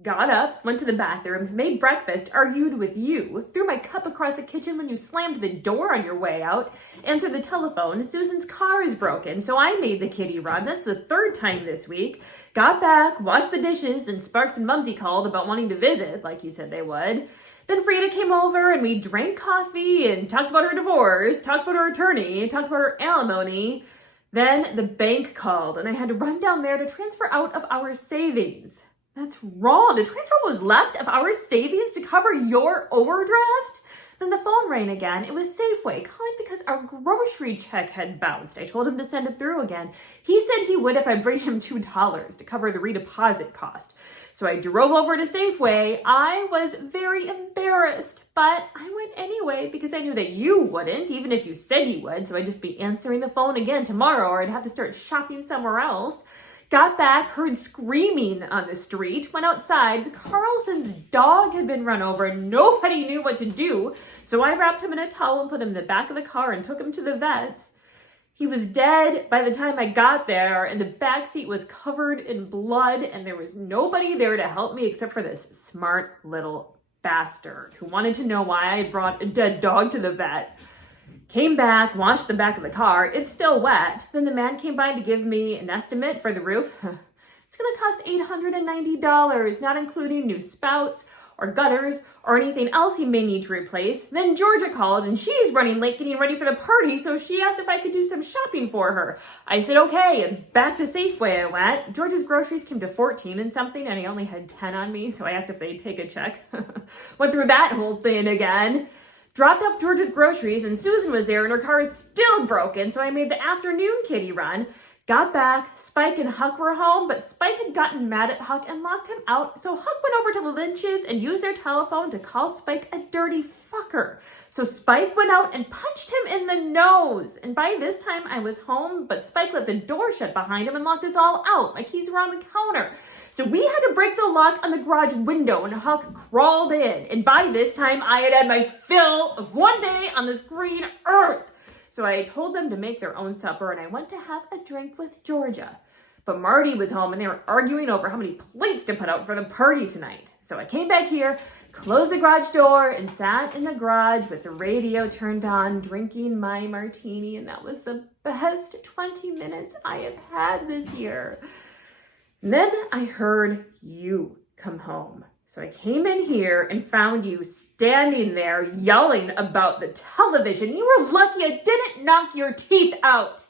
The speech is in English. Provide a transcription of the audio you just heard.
Got up, went to the bathroom, made breakfast, argued with you, threw my cup across the kitchen when you slammed the door on your way out, answered the telephone, Susan's car is broken, so I made the kitty run, that's the third time this week, got back, washed the dishes, and Sparks and Mumsy called about wanting to visit, like you said they would. Then Frida came over and we drank coffee and talked about her divorce, talked about her attorney, talked about her alimony. Then the bank called and I had to run down there to transfer out of our savings. That's wrong. To transfer what was left of our savings to cover your overdraft? Then the phone rang again. It was Safeway calling because our grocery check had bounced. I told him to send it through again. He said he would if I bring him $2 to cover the redeposit cost. So I drove over to Safeway. I was very embarrassed, but I went anyway because I knew that you wouldn't, even if you said you would. So I'd just be answering the phone again tomorrow or I'd have to start shopping somewhere else. Got back, heard screaming on the street, went outside. The Carlson's dog had been run over and nobody knew what to do. So I wrapped him in a towel and put him in the back of the car and took him to the vet's. He was dead by the time I got there and the back seat was covered in blood and there was nobody there to help me except for this smart little bastard who wanted to know why I brought a dead dog to the vet. Came back, washed the back of the car. It's still wet. Then the man came by to give me an estimate for the roof. It's going to cost $890, not including new spouts or gutters or anything else he may need to replace. Then Georgia called and she's running late getting ready for the party, so she asked if I could do some shopping for her. I said okay, and back to Safeway I went. Georgia's groceries came to 14 and something, and I only had 10 on me, so I asked if they'd take a check. Went through that whole thing again. Dropped off George's groceries and Susan was there and her car is still broken, so I made the afternoon kitty run. Got back, Spike and Huck were home, but Spike had gotten mad at Huck and locked him out, so Huck went over to the Lynch's and used their telephone to call Spike a dirty fucker. So Spike went out and punched him in the nose. And by this time I was home, but Spike let the door shut behind him and locked us all out. My keys were on the counter. So we had to break the lock on the garage window and Huck crawled in. And by this time I had my fill of one day on this green earth. So I told them to make their own supper and I went to have a drink with Georgia. But Marty was home and they were arguing over how many plates to put out for the party tonight. So I came back here, closed the garage door, and sat in the garage with the radio turned on, drinking my martini. And that was the best 20 minutes I have had this year. And then I heard you come home. So I came in here and found you standing there yelling about the television. You were lucky I didn't knock your teeth out.